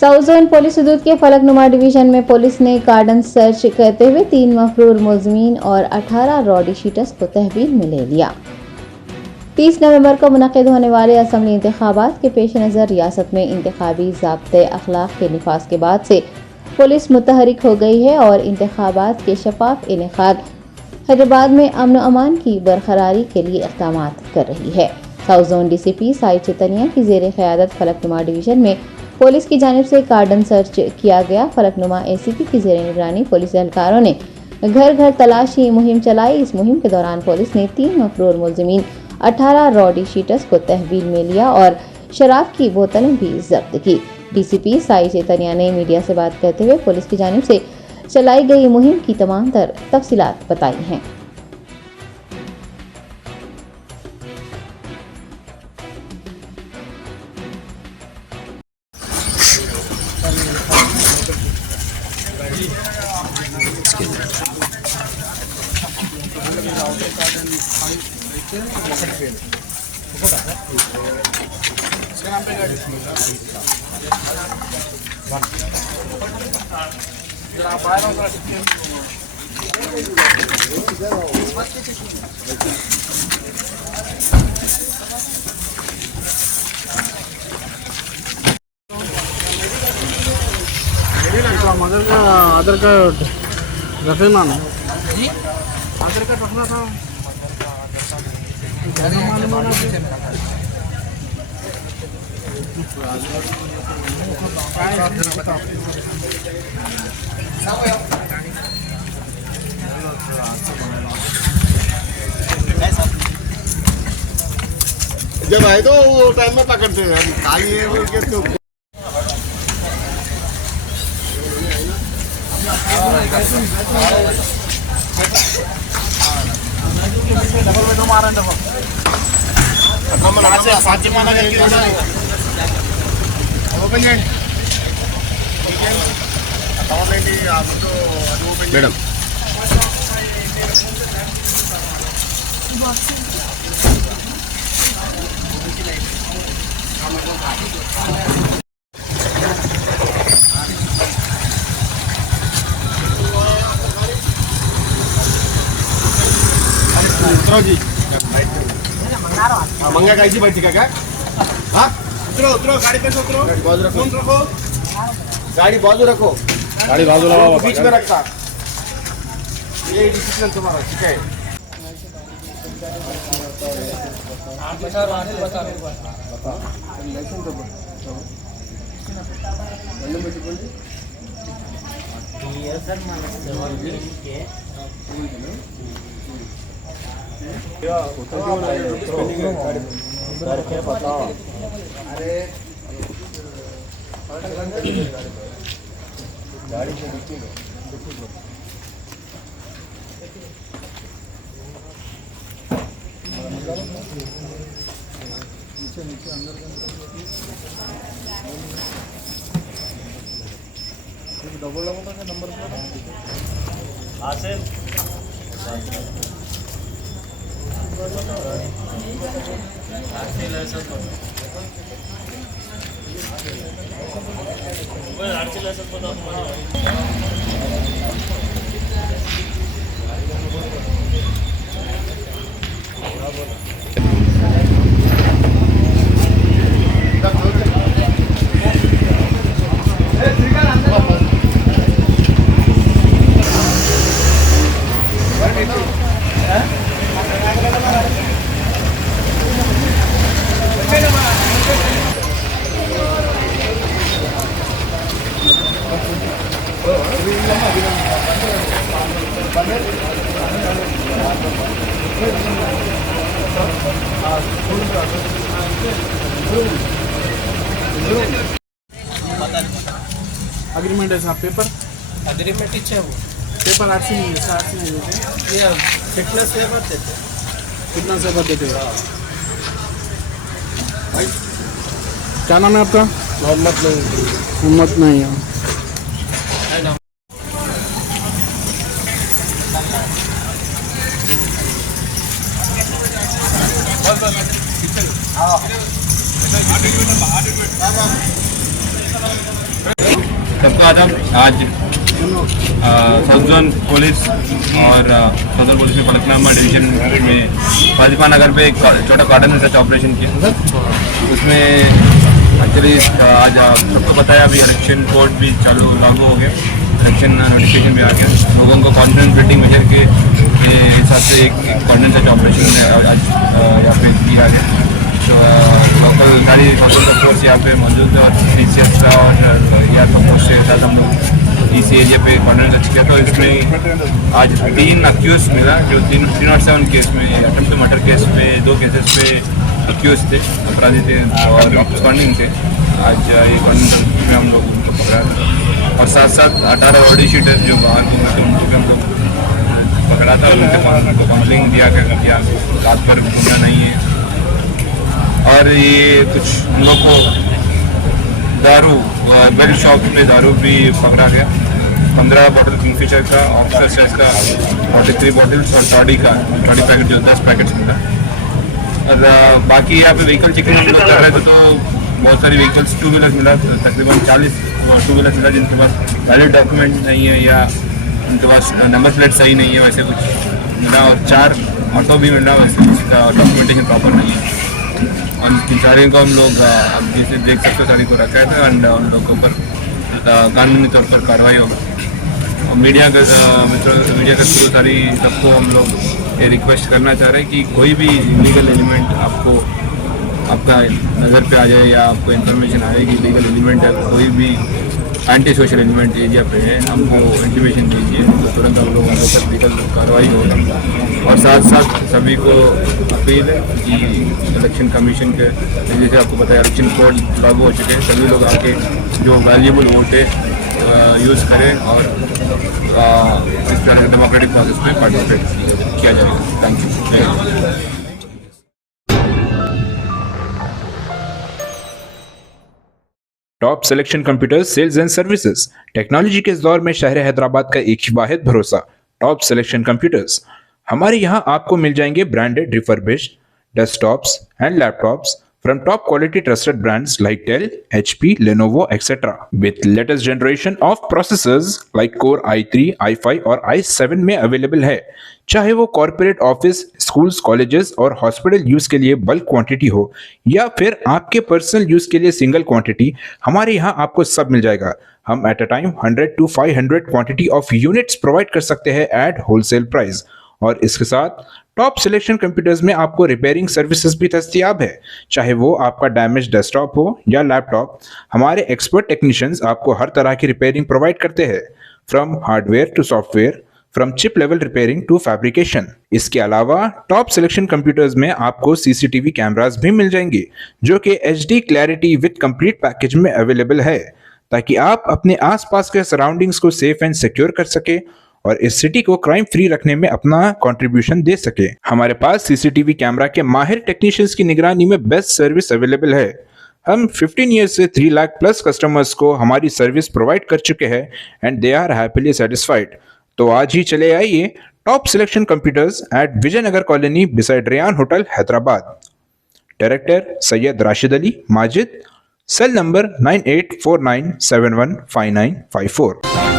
South zone police हदूद के Falaknuma division में पुलिस ने कार्डन सर्च करते हुए 3 मफरूर मुलजमीन और 18 रॉडी शीटर्स को तहवील में ले लिया। 30 नवंबर को मुनक़िद होने वाले असम्बली इंतखाबात के पेश नज़र रियासत में इंतखाबी ज़ाब्ते अखलाक के निफाज के बाद से पुलिस मुतहरिक हो गई है और इंतखाबात के शफाफ इनेकाद हैदराबाद में अमन व अमान की बरकरारी के लिए इक़दाम कर रही है। साउथ जोन DCP साई चेतनिया की ज़ेर क़यादत फलकनुमा डिवीजन में पुलिस की जानिब से कार्डन सर्च किया गया। फलकनुमा ACP की ज़ेर निगरानी पुलिस एहलकारों ने घर घर तलाशी मुहिम चलाई। इस मुहिम के दौरान पुलिस ने 3 मफरूर मुलजमीन 18 रॉडी शीटर्स को तहवील में लिया और शराब की बोतलें भी जब्त की। DCP साई चेतनिया ने मीडिया से बात करते हुए पुलिस की जानिब से चलाई गई मुहिम की तमाम तर तफसीलात बताई हैं। आधार कार्ड रखे ना आधार कार्ड रखना था। जब आए तो वो टाइम में पकड़ते हैं खाली है बोल के तो डबल बेडरूम आ रहा है डबल फातिमा नगर की रोड ओपन చేయండి అవునండి అప్పుడు అది ఓపెన్ మేడం उतरो जी मंगा कैसी बैठी का क्या हाँ उतरो उतरो गाड़ी पे से उतरो गाड़ी बाजू रखो गाड़ी बाजू रखो गाड़ी बाजू लगाओ बीच में रखा ये डिसीजन तुम्हारा ठीक है अरे गाड़ी से नीचे नीचे अंदर डबल डबल का नंबर प्लेट आसिफ अग्रीमेंट है साहब पेपर अग्रीमेंट इच्छा वो पेपर आरसी नहीं है आरसी नहीं देते ये फिटनेस पेपर देते कितना सेवा देते हो क्या नाम है आपका मोहम्मद मोहम्मद नहीं है हाँ सबको आदाब। आज साउथ जोन पुलिस और सदर पुलिस ने फलकनामा डिवीजन में फाजिपा नगर पे एक छोटा कार्डन सर्च ऑपरेशन किया। उसमें एक्चुअली आज सबको बताया अभी इलेक्शन कोड भी लागू हो गया, इलेक्शन नोटिफिकेशन भी आ गया। लोगों को कॉन्फिडेंस बिल्डिंग मेजर के हिसाब से एक कार्डन सर्च ऑपरेशन आज यहाँ पे किया गया। तो लोकल गाड़ी का फोर्स यहाँ पे मौजूद है और CCS का और यहाँ का फोर्स के साथ हम लोग इसी एरिया पे कॉन्फिडेंस सर्च किया। तो इसमें आज 3 अक्यूज मिला जो 307 केस में अटेम्प्ट टू मर्डर केस पे 2 केसेस पे अक्यूज थे, अपराधी थे और अब्सकॉन्डिंग थे। आज ये कॉन्फिडेंस में हम लोग उनको पकड़ा और साथ साथ 18 रॉडी शीटर जो बाहर को उनको भी हम लोग पकड़ा था। उनको काउंसलिंग दिया गया, रात भर घूमना नहीं है। और ये कुछ हम लोग को दारू बेल्ट शॉप में दारू भी पकड़ा गया। 15 बॉटल किंगफिशर का, ऑक्सफोर्ड साइज का 43 बॉटल्स और टाडी का 20 पैकेट जो 10 पैकेट्स मिला। और बाकी यहाँ पे व्हीकल चेकिंग हम लोग कर रहे थे तो बहुत सारी व्हीकल्स 2 व्हीलर्स मिला, तकरीबन 40 2 व्हीलर्स मिला जिनके पास वैलिड डॉक्यूमेंट नहीं है या उनके पास नंबर प्लेट सही नहीं है, वैसे कुछ मिला। और 4 ऑटो भी मिला, वैसे उसका डॉक्यूमेंटेशन प्रॉपर नहीं है। और इन सारे को हम लोग अब जैसे देख सकते हो सारी को रखा है एंड उन लोगों के ऊपर कानूनी तौर पर कार्रवाई होगा। और मीडिया के थ्रू सारी सबको हम लोग ये रिक्वेस्ट करना चाह रहे हैं कि कोई भी इलीगल एलिमेंट आपका नज़र पे आ जाए या आपको इन्फॉर्मेशन आए कि इलीगल एलिमेंट है, कोई भी एंटी सोशल एलिमेंट एरिया पे है, हमको इंटीमेशन दीजिए तो तुरंत हम लोग आगे तक लीगल कार्रवाई होगी। और साथ साथ सभी को अपील है कि इलेक्शन कमीशन के जैसे आपको पता है इलेक्शन कोड लागू हो चुके हैं, सभी लोग आके जो वैल्यूबल वोट है यूज़ करें और इस तरह के डेमोक्रेटिक प्रोसेस में पार्टिसिपेट किया जाएगा। Thank you. Top selection computers sales and services technology के इस दौर में शहर हैदराबाद का एक ही वाहिद भरोसा टॉप सिलेक्शन कंप्यूटर्स। हमारे यहाँ आपको मिल जाएंगे branded refurbished desktops and laptops from top quality trusted brands like Dell, HP, Lenovo, etc. with latest generation of processors like Core i3, i5 और i7 में अवेलेबल है। चाहे वो कॉर्पोरेट ऑफिस, स्कूल्स, कॉलेजेस और हॉस्पिटल यूज के लिए bulk quantity हो या फिर आपके पर्सनल यूज के लिए सिंगल क्वांटिटी, हमारे यहाँ आपको सब मिल जाएगा। हम at a time 100 to 500 quantity of units provide कर सकते हैं एट होलसेल प्राइस। और इसके साथ टॉप सिलेक्शन कंप्यूटर्स में आपको रिपेयरिंग सर्विसेज भी दस्तयाब है। चाहे वो आपका डैमेज डेस्कटॉप हो या लैपटॉप, हमारे एक्सपर्ट टेक्नीशियंस आपको हर तरह की रिपेयरिंग प्रोवाइड करते हैं, from hardware to software, from chip level repairing to fabrication. इसके अलावा टॉप सिलेक्शन कंप्यूटर्स में आपको CCTV कैमरास भी मिल जाएंगे जो कि HD clarity with complete package में अवेलेबल है, ताकि आप अपने आसपास के सराउंडिंग्स को सेफ एंड सिक्योर कर सके और इस सिटी को क्राइम फ्री रखने में अपना कंट्रीब्यूशन दे सके। हमारे पास CCTV कैमरा के माहिर टेक्नीशियंस की निगरानी में बेस्ट सर्विस अवेलेबल है। हम 15 ईयर्स से 3 लाख प्लस कस्टमर्स को हमारी सर्विस प्रोवाइड कर चुके हैं and they are happily satisfied. तो आज ही चले आइए top selection computers at Vijayanagar colony beside Rayan hotel Hyderabad. Director Syed Rashid Ali Majid, cell number 9849715954।